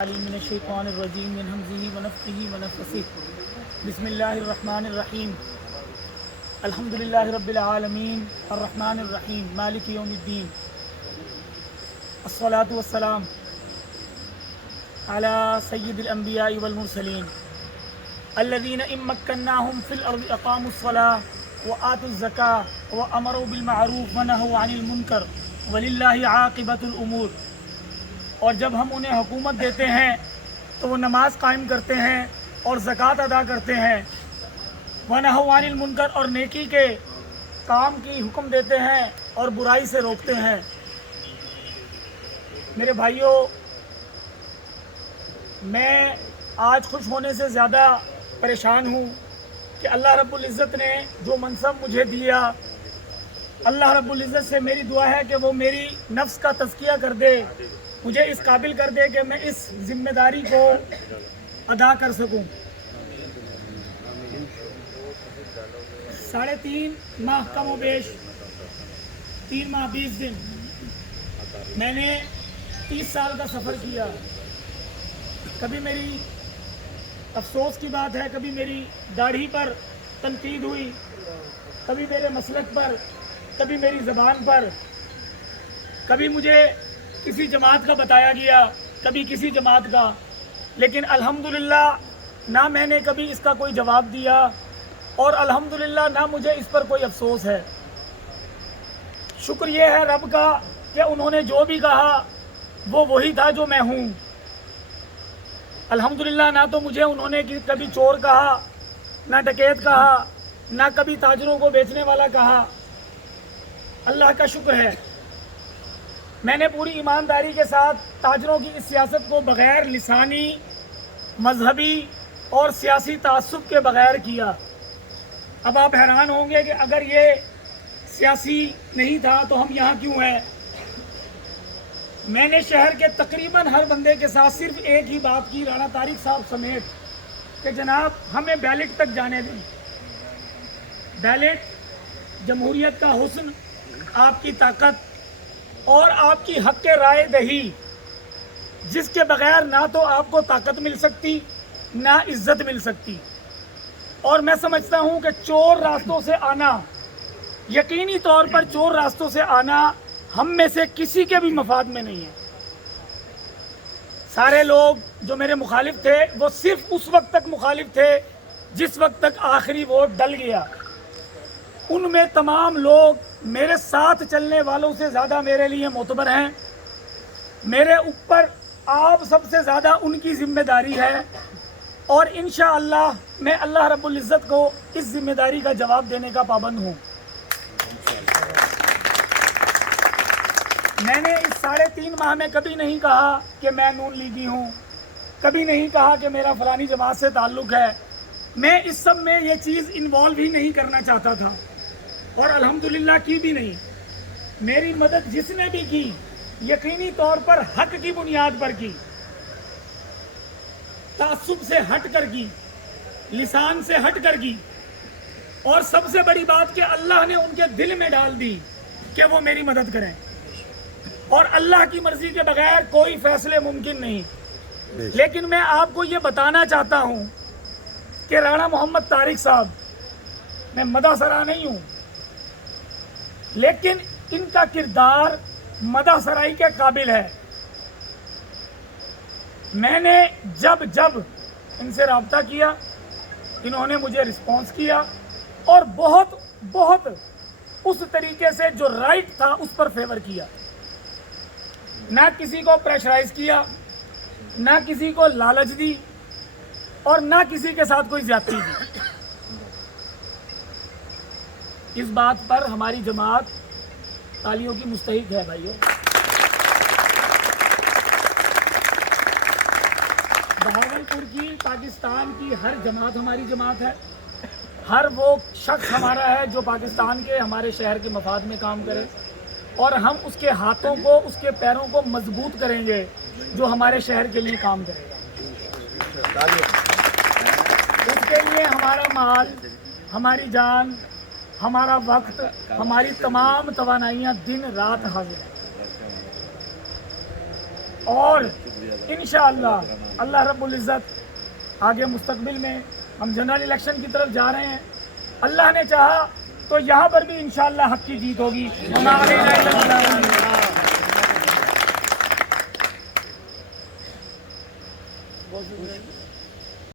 من الشیطان الرجیم من ہمزہ ونفخہ ونفثہ بسم اللہ الرحمن الرحیم الحمدللہ رب العالمین الرحمن الرحیم مالک یوم الدین الصلاة والسلام علی سید الانبیاء والمرسلین الذین ان مکناہم فی الارض اقاموا الصلاة وآتوا الزکاة وامروا بالمعروف ونہوا عن المنکر وللہ عاقبۃ الامور۔ اور جب ہم انہیں حکومت دیتے ہیں تو وہ نماز قائم کرتے ہیں اور زکوٰۃ ادا کرتے ہیں، وَنَهَوْا عَنِ الْمُنْكَرِ اور نیکی کے کام کی حکم دیتے ہیں اور برائی سے روکتے ہیں۔ میرے بھائیوں، میں آج خوش ہونے سے زیادہ پریشان ہوں کہ اللہ رب العزت نے جو منصب مجھے دیا، اللہ رب العزت سے میری دعا ہے کہ وہ میری نفس کا تزکیہ کر دے، مجھے اس قابل کر دے کہ میں اس ذمہ داری کو ادا کر سکوں۔ 3.5 ماہ کم و بیش 3 ماہ 20 دن میں نے 30 سال کا سفر کیا۔ کبھی میری افسوس کی بات ہے، کبھی میری داڑھی پر تنقید ہوئی، کبھی میرے مسلک پر، کبھی میری زبان پر، کبھی مجھے کسی جماعت کا بتایا گیا، کبھی کسی جماعت کا، لیکن الحمدللہ نہ میں نے کبھی اس کا کوئی جواب دیا اور الحمدللہ نہ مجھے اس پر کوئی افسوس ہے۔ شکر یہ ہے رب کا کہ انہوں نے جو بھی کہا وہ وہی تھا جو میں ہوں۔ الحمدللہ نہ تو مجھے انہوں نے کبھی چور کہا، نہ ڈکیت کہا، نہ کبھی تاجروں کو بیچنے والا کہا۔ اللہ کا شکر ہے، میں نے پوری ایمانداری کے ساتھ تاجروں کی اس سیاست کو بغیر لسانی، مذہبی اور سیاسی تعصب کے بغیر کیا۔ اب آپ حیران ہوں گے کہ اگر یہ سیاسی نہیں تھا تو ہم یہاں کیوں ہیں؟ میں نے شہر کے تقریباً ہر بندے کے ساتھ صرف ایک ہی بات کی، رانا طارق صاحب سمیت، کہ جناب ہمیں بیلٹ تک جانے دیں۔ بیلٹ جمہوریت کا حسن، آپ کی طاقت اور آپ کی حق رائے دہی، جس کے بغیر نہ تو آپ کو طاقت مل سکتی نہ عزت مل سکتی۔ اور میں سمجھتا ہوں کہ چور راستوں سے آنا، یقینی طور پر چور راستوں سے آنا ہم میں سے کسی کے بھی مفاد میں نہیں ہے۔ سارے لوگ جو میرے مخالف تھے وہ صرف اس وقت تک مخالف تھے جس وقت تک آخری ووٹ ڈل گیا۔ ان میں تمام لوگ میرے ساتھ چلنے والوں سے زیادہ میرے لیے معتبر ہیں۔ میرے اوپر آپ سب سے زیادہ ان کی ذمہ داری ہے، اور انشاءاللہ میں اللہ رب العزت کو اس ذمہ داری کا جواب دینے کا پابند ہوں۔ میں نے اس 3.5 ماہ میں کبھی نہیں کہا کہ میں نون لیگی ہوں، کبھی نہیں کہا کہ میرا فلانی جماعت سے تعلق ہے۔ میں اس سب میں یہ چیز انوالو ہی نہیں کرنا چاہتا تھا، اور الحمدللہ کی بھی نہیں۔ میری مدد جس نے بھی کی، یقینی طور پر حق کی بنیاد پر کی، تعصب سے ہٹ کر کی، لسان سے ہٹ کر کی، اور سب سے بڑی بات کہ اللہ نے ان کے دل میں ڈال دی کہ وہ میری مدد کریں، اور اللہ کی مرضی کے بغیر کوئی فیصلے ممکن نہیں۔ لیکن میں آپ کو یہ بتانا چاہتا ہوں کہ رانا محمد طارق صاحب، میں مدح سرا نہیں ہوں، لیکن ان کا کردار مدح سرائی کے قابل ہے۔ میں نے جب ان سے رابطہ کیا، انہوں نے مجھے رسپانس کیا، اور بہت اس طریقے سے جو رائٹ تھا اس پر فیور کیا۔ نہ کسی کو پریشرائز کیا، نہ کسی کو لالچ دی، اور نہ کسی کے ساتھ کوئی زیادتی دی۔ اس بات پر ہماری جماعت تالیوں کی مستحق ہے بھائیوں۔ بہاولپور کی، پاکستان کی ہر جماعت ہماری جماعت ہے۔ ہر وہ شخص ہمارا ہے جو پاکستان کے، ہمارے شہر کے مفاد میں کام کرے، اور ہم اس کے ہاتھوں کو، اس کے پیروں کو مضبوط کریں گے جو ہمارے شہر کے لیے کام کرے گا۔ اس کے لیے ہمارا مال، ہماری جان، ہمارا وقت، ہماری تمام توانائیاں دن رات حاضر ہیں۔ اور انشاءاللہ اللہ رب العزت آگے مستقبل میں ہم جنرل الیکشن کی طرف جا رہے ہیں، اللہ نے چاہا تو یہاں پر بھی انشاءاللہ حق کی جیت ہوگی۔ وما علینا الا البلاغ۔